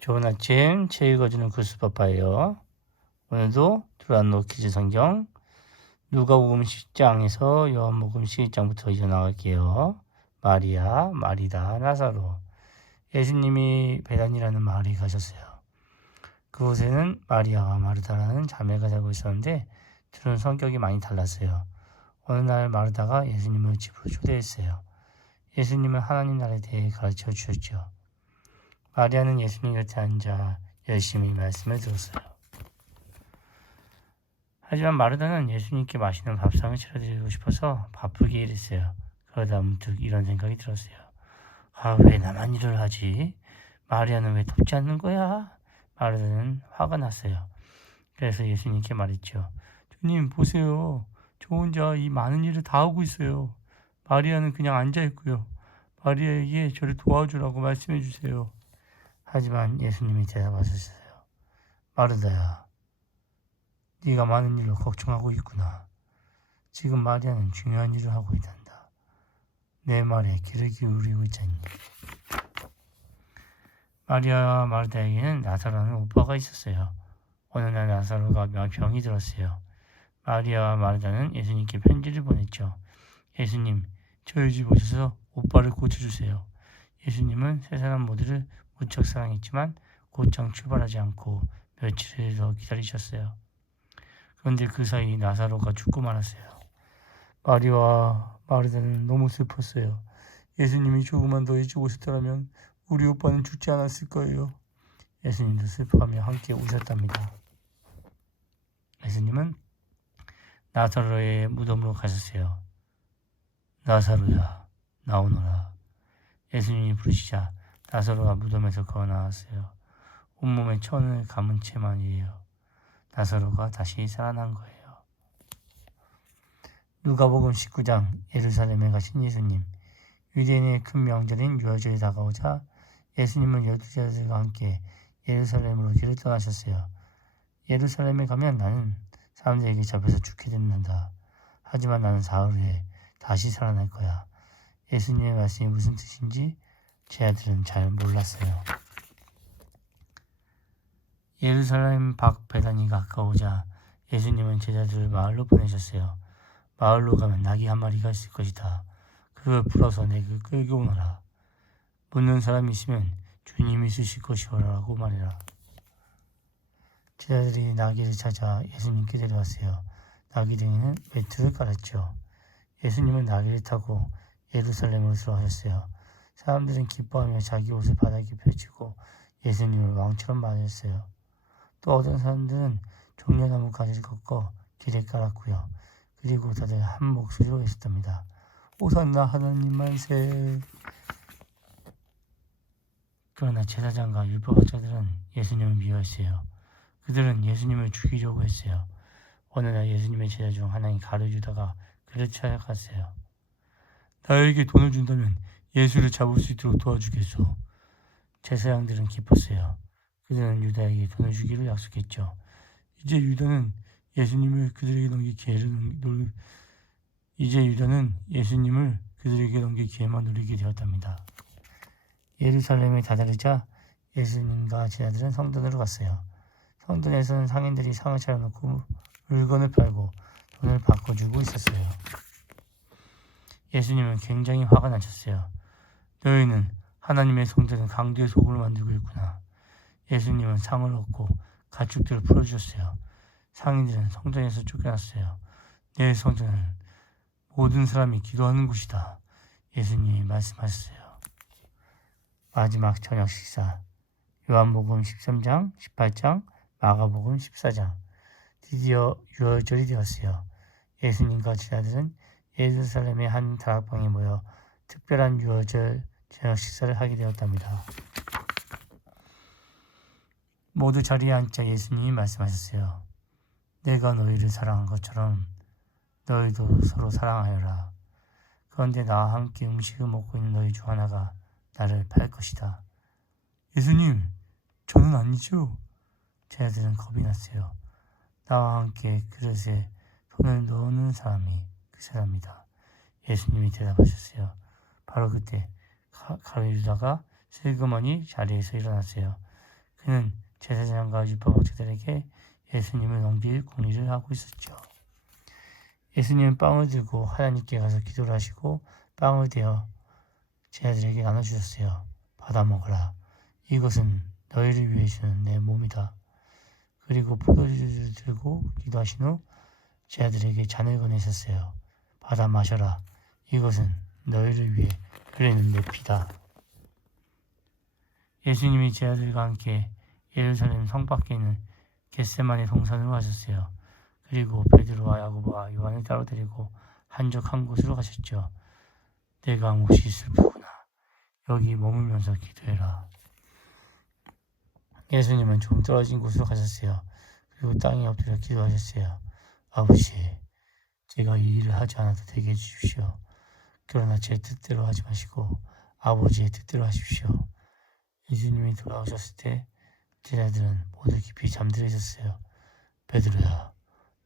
좋은 아침, 책 읽어주는 구스파파예요. 오늘도 두란노 퀴즈 성경 누가복음 10장에서 요한복음 11장부터 이어나갈게요. 마리아, 마리다, 나사로. 예수님이 베단이라는 마을에 가셨어요. 그곳에는 마리아와 마르다라는 자매가 살고 있었는데 둘은 성격이 많이 달랐어요. 어느 날 마르다가 예수님을 집으로 초대했어요. 예수님은 하나님 나라에 대해 가르쳐 주셨죠. 마리아는 예수님 곁에 앉아 열심히 말씀을 들었어요. 하지만 마르다는 예수님께 맛있는 밥상을 차려드리고 싶어서 바쁘게 일했어요. 그러다 문득 이런 생각이 들었어요. 왜 나만 일을 하지? 마리아는 왜 돕지 않는 거야? 마르다는 화가 났어요. 그래서 예수님께 말했죠. 주님 보세요. 저 혼자 이 많은 일을 다 하고 있어요. 마리아는 그냥 앉아있고요. 마리아에게 저를 도와주라고 말씀해 주세요. 하지만 예수님이 대답하셨어요. 마르다야, 네가 많은 일로 걱정하고 있구나. 지금 마리아는 중요한 일을 하고 있단다. 내 말에 귀를 기울이고 있잖니. 마리아와 마르다에게는 나사로라는 오빠가 있었어요. 어느 날 나사로가 병이 들었어요. 마리아와 마르다는 예수님께 편지를 보냈죠. 예수님, 저희 집 오셔서 오빠를 고쳐주세요. 예수님은 세 사람 모두를 무척 사랑했지만 곧장 출발하지 않고 며칠을 더 기다리셨어요. 그런데 그 사이 나사로가 죽고 말았어요. 마리아와 마르다는 너무 슬펐어요. 예수님이 조금만 더 일찍 오셨더라면 우리 오빠는 죽지 않았을 거예요. 예수님도 슬퍼하며 함께 우셨답니다. 예수님은 나사로의 무덤으로 가셨어요. 나사로야, 나오너라. 예수님이 부르시자 나사로가 무덤에서 걸어 나왔어요. 온몸에 천을 감은 채만이에요. 나사로가 다시 살아난 거예요. 누가복음 19장 예루살렘에 가신 예수님. 유대인의 큰 명절인 유월절이 다가오자 예수님은 12제자들과 함께 예루살렘으로 길을 떠나셨어요. 예루살렘에 가면 나는 사람들에게 잡혀서 죽게 된다. 하지만 나는 사흘 후에 다시 살아날 거야. 예수님의 말씀이 무슨 뜻인지 제자들은 잘 몰랐어요. 예루살렘 밖 베다니가 가까우자 예수님은 제자들을 마을로 보내셨어요. 마을로 가면 나귀 한 마리가 있을 것이다. 그걸 풀어서 내게 끌고 오너라. 묻는 사람이 있으면 주님이 있으실 것이오라고 말해라. 제자들이 나귀를 찾아 예수님께 데려왔어요. 나귀 등에는 매트를 깔았죠. 예수님은 나귀를 타고 예루살렘으로 들어가셨어요. 사람들은 기뻐하며 자기 옷을 바닥에 펼치고 예수님을 왕처럼 맞았어요. 또 어떤 사람들은 종려나무 가지를 꺾어 길에 깔았고요. 그리고 다들 한 목소리로 외쳤답니다. 오산나 하나님 만세. 그러나 제사장과 율법학자들은 예수님을 미워했어요. 그들은 예수님을 죽이려고 했어요. 어느 날 예수님의 제자 중 하나인 가룟유다가 그를 찾아갔어요. 나에게 돈을 준다면 예수를 잡을 수 있도록 도와주겠소. 제사장들은 기뻤어요. 그들은 유다에게 돈을 주기로 약속했죠. 이제 유다는 예수님을 그들에게 넘길 기회만 노리게 되었답니다. 예루살렘에 다다르자 예수님과 제자들은 성전으로 갔어요. 성전에서는 상인들이 상을 차려놓고 물건을 팔고 돈을 바꿔주고 있었어요. 예수님은 굉장히 화가 나셨어요. 너희는 하나님의 성전을 강도의 소굴로 만들고 있구나. 예수님은 상을 얻고 가축들을 풀어주셨어요. 상인들은 성전에서 쫓겨났어요. 내 성전은 모든 사람이 기도하는 곳이다. 예수님이 말씀하셨어요. 마지막 저녁 식사. 요한복음 13장, 18장, 마가복음 14장. 드디어 유월절이 되었어요. 예수님과 제자들은 예루살렘의 한 다락방에 모여 특별한 유월절 저녁 식사를 하게 되었답니다. 모두 자리에 앉자 예수님이 말씀하셨어요. 내가 너희를 사랑한 것처럼 너희도 서로 사랑하여라. 그런데 나와 함께 음식을 먹고 있는 너희 중 하나가 나를 팔 것이다. 예수님, 저는 아니죠. 제자들은 겁이 났어요. 나와 함께 그릇에 손을 넣는 사람이 그 사람이다. 예수님이 대답하셨어요. 바로 그때 가룟유다가 슬그머니 자리에서 일어났어요. 그는 제사장과 율법학자들에게 예수님을 넘길 공리를 하고 있었죠. 예수님은 빵을 들고 하나님께 가서 기도를 하시고 빵을 떼어 제자들에게 나눠주셨어요. 받아 먹어라. 이것은 너희를 위해 주는 내 몸이다. 그리고 포도주를 들고 기도하신 후 제자들에게 잔을 건네셨어요. 받아 마셔라. 이것은 너희를 위해 흘리는 내 피다. 예수님이 제자들과 함께 예루살렘 성 밖에 있는 겟세마네 동산으로 가셨어요. 그리고 베드로와 야고보와 요한을 따로 데리고 한적한 곳으로 가셨죠. 내가 몹시 슬프구나. 여기 머물면서 기도해라. 예수님은 좀 떨어진 곳으로 가셨어요. 그리고 땅에 엎드려 기도하셨어요. 아버지, 제가 이 일을 하지 않아도 되게 해주십시오. 그러나 제 뜻대로 하지 마시고 아버지의 뜻대로 하십시오. 예수님이 돌아오셨을 때 제자들은 모두 깊이 잠들어 있었어요. 베드로야,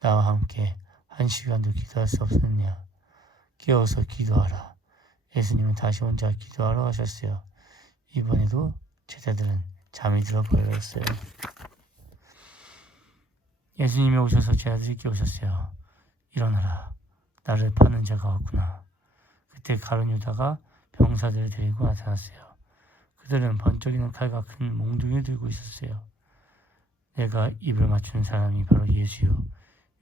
나와 함께 1시간도 기도할 수 없었느냐? 깨어서 기도하라. 예수님은 다시 혼자 기도하러 가셨어요. 이번에도 제자들은 잠이 들어버렸어요. 예수님이 오셔서 제자들이 깨우셨어요. 일어나라. 나를 파는 자가 왔구나. 그때 가룟 유다가 병사들을 데리고 나타났어요. 그들은 번쩍이는 칼과 큰 몽둥이를 들고 있었어요. 내가 입을 맞추는 사람이 바로 예수요.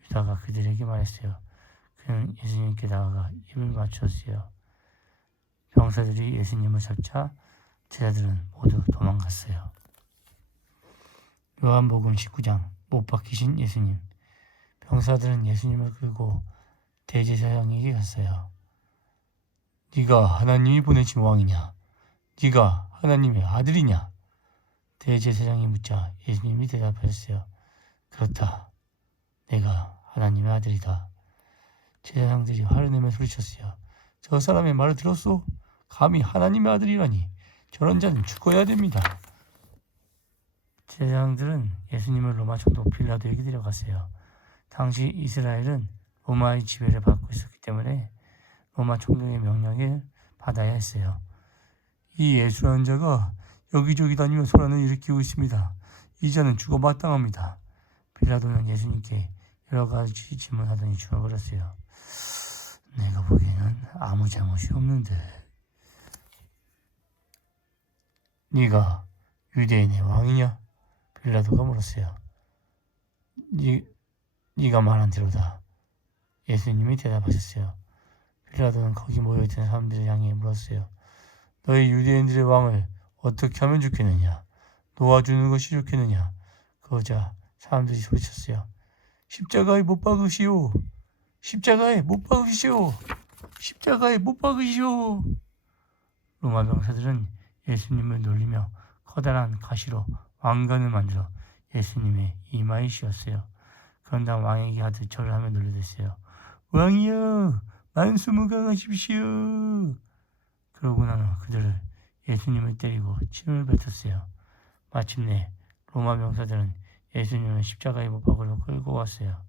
유다가 그들에게 말했어요. 그는 예수님께 다가가 입을 맞췄어요. 병사들이 예수님을 잡자 제자들은 모두 도망갔어요. 요한복음 19장 못 박히신 예수님. 병사들은 예수님을 끌고 대제사장에게 갔어요. 네가 하나님이 보내신 왕이냐? 네가 하나님의 아들이냐? 대제사장이 묻자 예수님이 대답하셨어요. 그렇다. 내가 하나님의 아들이다. 제사장들이 화를 내며 소리쳤어요. 저 사람의 말을 들었소? 감히 하나님의 아들이라니. 저런 자는 죽어야 됩니다. 제사장들은 예수님을 로마 총독 빌라도에게 데려갔어요. 당시 이스라엘은 로마의 지배를 받고 있었기 때문에 로마 총독의 명령을 받아야 했어요. 이 예수라는 자가 여기저기 다니며 소란을 일으키고 있습니다. 이 자는 죽어 마땅합니다. 빌라도는 예수님께 여러 가지 질문하더니 중얼거렸어요. 내가 보기에는 아무 잘못이 없는데. 네가 유대인의 왕이냐? 빌라도가 물었어요. 네가 말한 대로다. 예수님이 대답하셨어요. 빌라도는 거기 모여있던 사람들을 향해 물었어요. 너희 유대인들의 왕을 어떻게 하면 좋겠느냐? 놓아주는 것이 좋겠느냐? 그러자 사람들이 소리쳤어요. 십자가에 못 박으시오. 십자가에 못 박으시오. 십자가에 못 박으시오. 로마 병사들은 예수님을 놀리며 커다란 가시로 왕관을 만들어 예수님의 이마에 씌웠어요. 그런 다음 왕에게 하듯 절을 하며 놀려댔어요. 왕이여, 만수무강하십시오. 그러고 난 후 그들을 예수님을 때리고 침을 뱉었어요. 마침내 로마 병사들은 예수님을 십자가에 못 박으러 끌고 왔어요.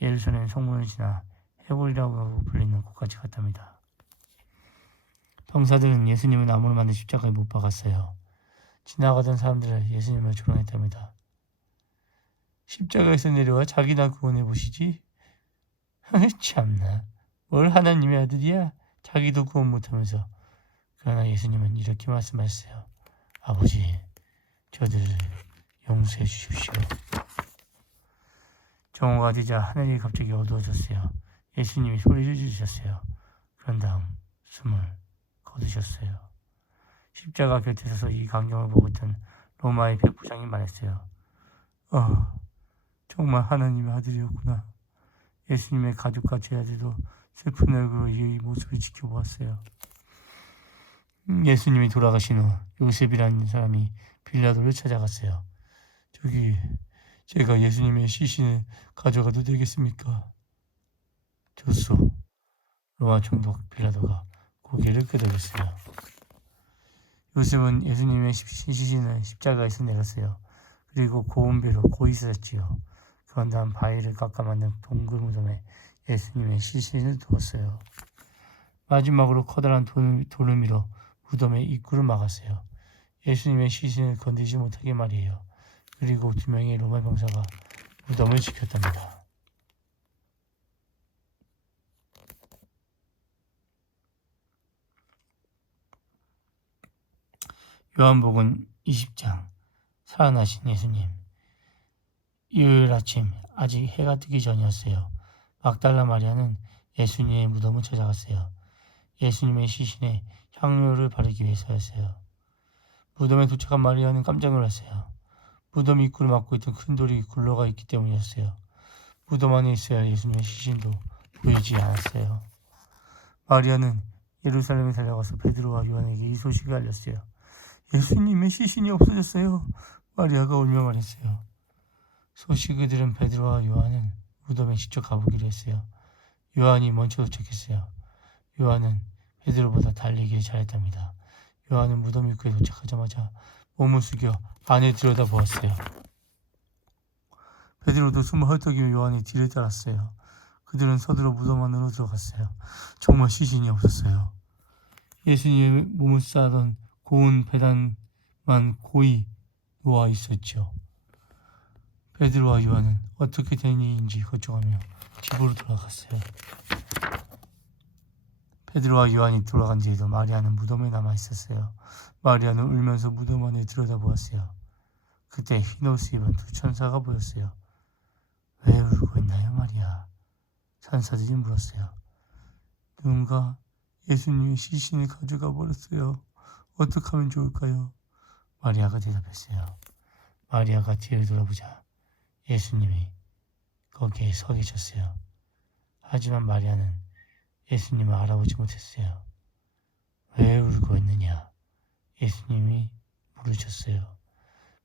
예루살렘 성문을 지나 해골이라고 불리는 곳까지 갔답니다. 병사들은 예수님을 나무로 만든 십자가에 못 박았어요. 지나가던 사람들은 예수님을 조롱했답니다. 십자가에서 내려와 자기나 구원해 보시지. 참나, 뭘 하나님의 아들이야? 자기도 구원 못하면서. 그러나 예수님은 이렇게 말씀하셨어요. 아버지, 저들을 용서해 주십시오. 정오가 되자 하늘이 갑자기 어두워졌어요. 예수님이 소리를 지르셨어요. 그런 다음 숨을 거두셨어요. 십자가 곁에 서서 이 광경을 보고 있던 로마의 백부장이 말했어요. 정말 하나님의 아들이었구나. 예수님의 가족과 제자들도 슬픈 얼굴로 이 모습을 지켜보았어요. 예수님이 돌아가신 후 요셉이라는 사람이 빌라도를 찾아갔어요. 저기, 제가 예수님의 시신을 가져가도 되겠습니까? 좋소. 로마 총독 빌라도가 고개를 끄덕였어요. 요셉은 예수님의 시신을 십자가에서 내렸어요. 그리고 고운 배로 고이 쓰셨지요. 그런 다음 바위를 깎아 만든 동굴 무덤에 예수님의 시신을 두었어요. 마지막으로 커다란 돌을 밀어 무덤의 입구를 막았어요. 예수님의 시신을 건드리지 못하게 말이에요. 그리고 2명의 로마 병사가 무덤을 지켰답니다. 요한복음 20장. 살아나신 예수님. 일요일 아침, 아직 해가 뜨기 전이었어요. 막달라 마리아는 예수님의 무덤을 찾아갔어요. 예수님의 시신에 향료를 바르기 위해서였어요. 무덤에 도착한 마리아는 깜짝 놀랐어요. 무덤 입구를 막고 있던 큰 돌이 굴러가 있기 때문이었어요. 무덤 안에 있어야 예수님의 시신도 보이지 않았어요. 마리아는 예루살렘에 달려가서 베드로와 요한에게 이 소식을 알렸어요. 예수님의 시신이 없어졌어요. 마리아가 울며 말했어요. 소식을 들은 베드로와 요한은 무덤에 직접 가보기로 했어요. 요한이 먼저 도착했어요. 요한은 베드로보다 달리기를 잘했답니다. 요한은 무덤 입구에 도착하자마자 몸을 숙여 안에 들여다보았어요. 베드로도 숨을 헐떡이며 요한이 뒤를 따랐어요. 그들은 서둘러 무덤 안으로 들어갔어요. 정말 시신이 없었어요. 예수님의 몸을 싸던 고운 배단만 고이 놓아 있었죠. 베드로와 요한은 어떻게 된 일인지 걱정하며 집으로 돌아갔어요. 베드로와 요한이 돌아간 뒤에도 마리아는 무덤에 남아 있었어요. 마리아는 울면서 무덤 안에 들여다보았어요. 그때 흰 옷을 입은 두 천사가 보였어요. 왜 울고 있나요, 마리아? 천사들이 물었어요. 누군가 예수님의 시신을 가져가 버렸어요. 어떻게 하면 좋을까요? 마리아가 대답했어요. 마리아가 뒤를 돌아보자 예수님이 거기에 서 계셨어요. 하지만 마리아는 예수님을 알아보지 못했어요. 왜 울고 있느냐? 예수님이 물으셨어요.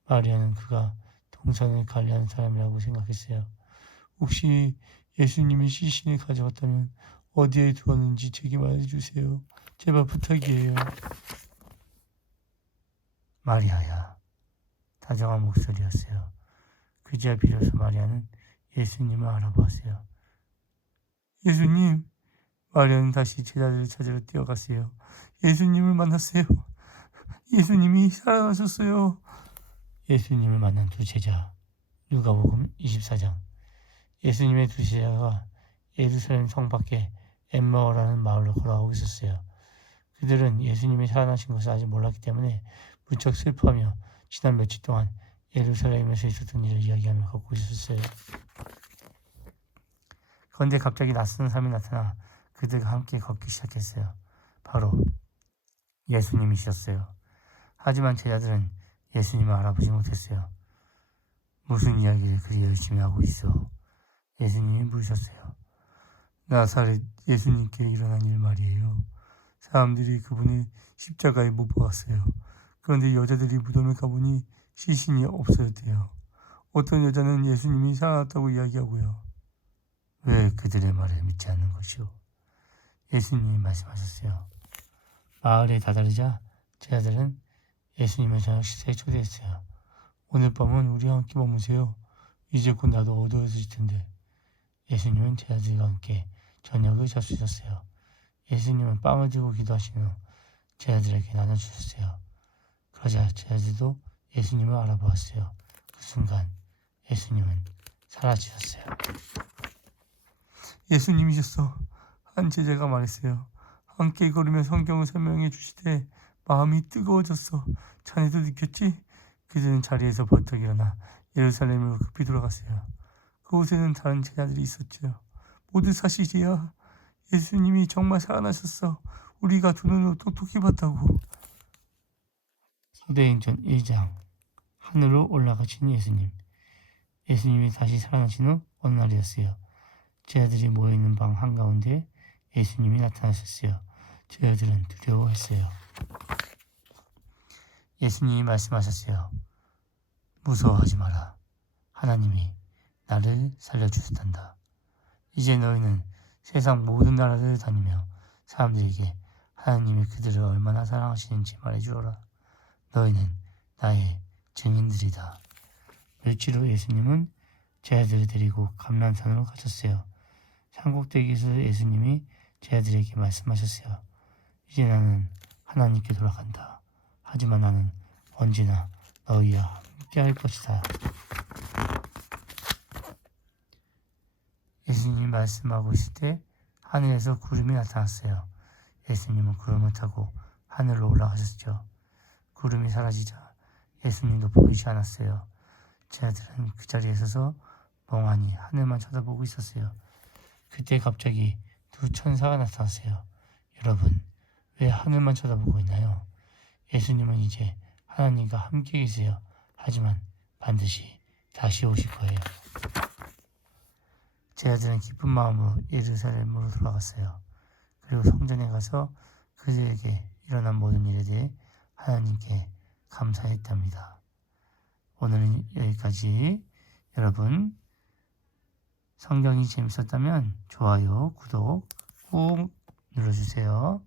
마리아는 그가 동산을 관리하는 사람이라고 생각했어요. 혹시 예수님이 시신을 가져갔다면 어디에 두었는지 제게 말해주세요. 제발 부탁이에요. 마리아야. 다정한 목소리였어요. 그제야 비로소 마리아는 예수님을 알아보았어요. 예수님. 마리아는 다시 제자들을 찾으러 뛰어갔어요. 예수님을 만났어요. 예수님이 살아나셨어요. 예수님을 만난 두 제자. 누가복음 24장. 예수님의 두 제자가 예루살렘 성 밖에 엠마오라는 마을로 걸어가고 있었어요. 그들은 예수님이 살아나신 것을 아직 몰랐기 때문에 무척 슬퍼하며 지난 며칠 동안 예루살렘에서 있었던 일을 이야기하며 걷고 있었어요. 그런데 갑자기 낯선 사람이 나타나 그들과 함께 걷기 시작했어요. 바로 예수님이셨어요. 하지만 제자들은 예수님을 알아보지 못했어요. 무슨 이야기를 그리 열심히 하고 있어? 예수님이 물으셨어요. 나사렛 예수님께 일어난 일 말이에요. 사람들이 그분을 십자가에 못 박았어요. 그런데 여자들이 무덤에 가보니 시신이 없어졌대요. 어떤 여자는 예수님이 살아났다고 이야기하고요. 왜 그들의 말을 믿지 않는 것이오? 예수님이 말씀하셨어요. 마을에 다다르자 제자들은 예수님의 저녁 식사에 초대했어요. 오늘 밤은 우리와 함께 머무세요. 이제 곧 나도 어두워질 텐데. 예수님은 제자들과 함께 저녁을 잡수셨어요. 예수님은 빵을 들고 기도하신 후 제자들에게 나눠주셨어요. 그러자 제자들도 예수님을 알아보았어요. 그 순간 예수님은 사라지셨어요. 예수님이셨어. 한 제자가 말했어요. 함께 걸으며 성경을 설명해 주시되 마음이 뜨거워졌어. 자네도 느꼈지? 그들은 자리에서 벌떡 일어나 예루살렘으로 급히 돌아갔어요. 그곳에는 다른 제자들이 있었죠. 모두 사실이야. 예수님이 정말 살아나셨어. 우리가 두 눈으로 똑똑히 봤다고. 사도행전 1장. 하늘로 올라가신 예수님. 예수님이 다시 살아나신 후 어느 날이었어요. 제자들이 모여있는 방 한가운데 예수님이 나타나셨어요. 제자들은 두려워했어요. 예수님이 말씀하셨어요. 무서워하지 마라. 하나님이 나를 살려주셨단다. 이제 너희는 세상 모든 나라를 다니며 사람들에게 하나님이 그들을 얼마나 사랑하시는지 말해주어라. 너희는 나의 증인들이다. 며칠 후 예수님은 제자들을 데리고 감람산으로 가셨어요. 산꼭대기에서 예수님이 제자들에게 말씀하셨어요. 이제 나는 하나님께 돌아간다. 하지만 나는 언제나 너희와 함께 할 것이다. 예수님이 말씀하고 있을 때 하늘에서 구름이 나타났어요. 예수님은 구름을 타고 하늘로 올라가셨죠. 구름이 사라지자 예수님도 보이지 않았어요. 제자들은 그 자리에 서서 멍하니 하늘만 쳐다보고 있었어요. 그때 갑자기 두 천사가 나타났어요. 여러분, 왜 하늘만 쳐다보고 있나요? 예수님은 이제 하나님과 함께 계세요. 하지만 반드시 다시 오실 거예요. 제자들은 기쁜 마음으로 예루살렘으로 돌아갔어요. 그리고 성전에 가서 그들에게 일어난 모든 일에 대해 하나님께 감사했답니다. 오늘은 여기까지. 여러분, 성경이 재밌었다면 좋아요, 구독 꾹 눌러주세요.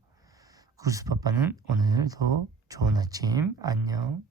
구스파빠는 오늘도 좋은 아침. 안녕.